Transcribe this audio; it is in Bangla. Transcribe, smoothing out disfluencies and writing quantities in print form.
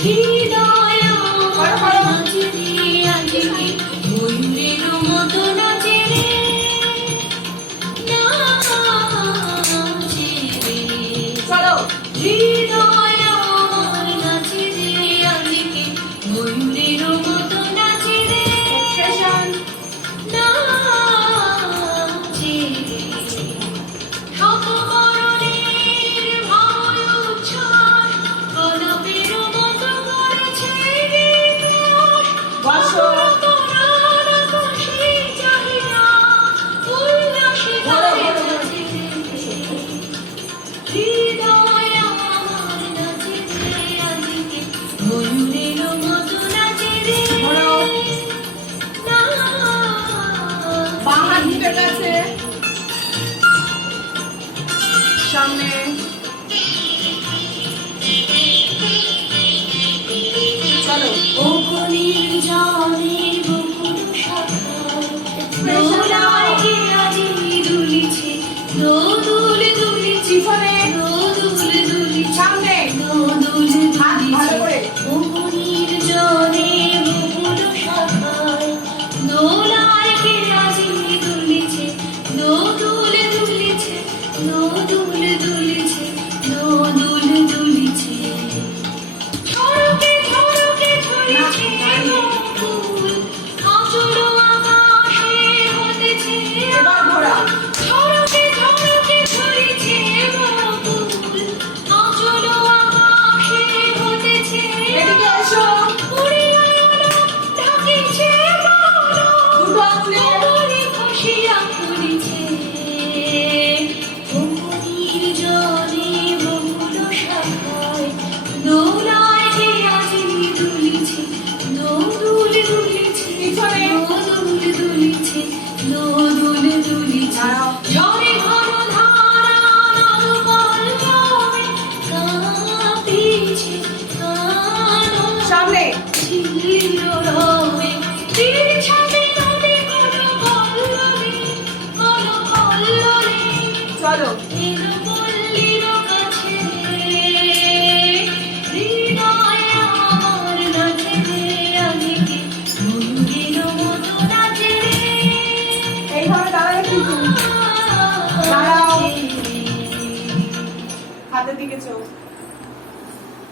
হৃদয় নাচে রে আজকে ময়ূরের মতো নাচে রে নাচে রে চলো হৃদয় নাচে রে আজকে ময়ূরের মতো নাচে রে এক্সপ্রেশন নাচে রে শত বরণের ভয় উচ্ছ্বাস কলবের মতো করেছে বিকাশ বসো তরুণ খুশি চাহিদা উল্লাসে গায়ে নাচে রে হৃদয় আমার নাচে রে আজকে ময়ূরের মতো নাচে রে ধরো বাঁ হাত দিকে কাছে সামনে চলো বকুলের জলে বকুল শাখায় দোলায় কে আজি দুলিছে দোদুল দুলিছে পিছনে দোদুল দুলিছে সামনে দোদুল হাত ভালো করে বকুলের জলে বকুল শাখায় দোলায় কে আজি দুলিছে দোদুল দুলিছে দোদুল দুলিছে দোদুল দুলিছে ঝড়কে ঝড়কে ঝরিছে বকুল আঁচল আকাশে হতেছে এবার ঘোরা ঝড়কে ঝড়কে ঝরিছে বকুল আঁচল আকাশে হতেছে এদিকে এসো উড়ে আলো ঢাকিছে বলো দুটো আঙুলে মনে খসিয়া পড়িছে বকুলের জলে বকুল শাখায় দোলায় কে আজি দুলিছে দোদুল দুলিছে পিছনে দোদুল দুলিছে দোদুল দুলিছে দাঁড়াও ঝরে ঘন ধারা নবপল্লবে কাঁপিছে কানো সামনে ঝিল্লির রবে তীর ছাদে নদী কোনো কল্লোলে চলো এলো পল্লীর কাছে হৃদয় আমার নাচে রে আজকে ময়ূরের মতো নাচে রে এইভাবে দাঁড়ালে কিন্তু দাঁড়াও হাতের দিকে চোখ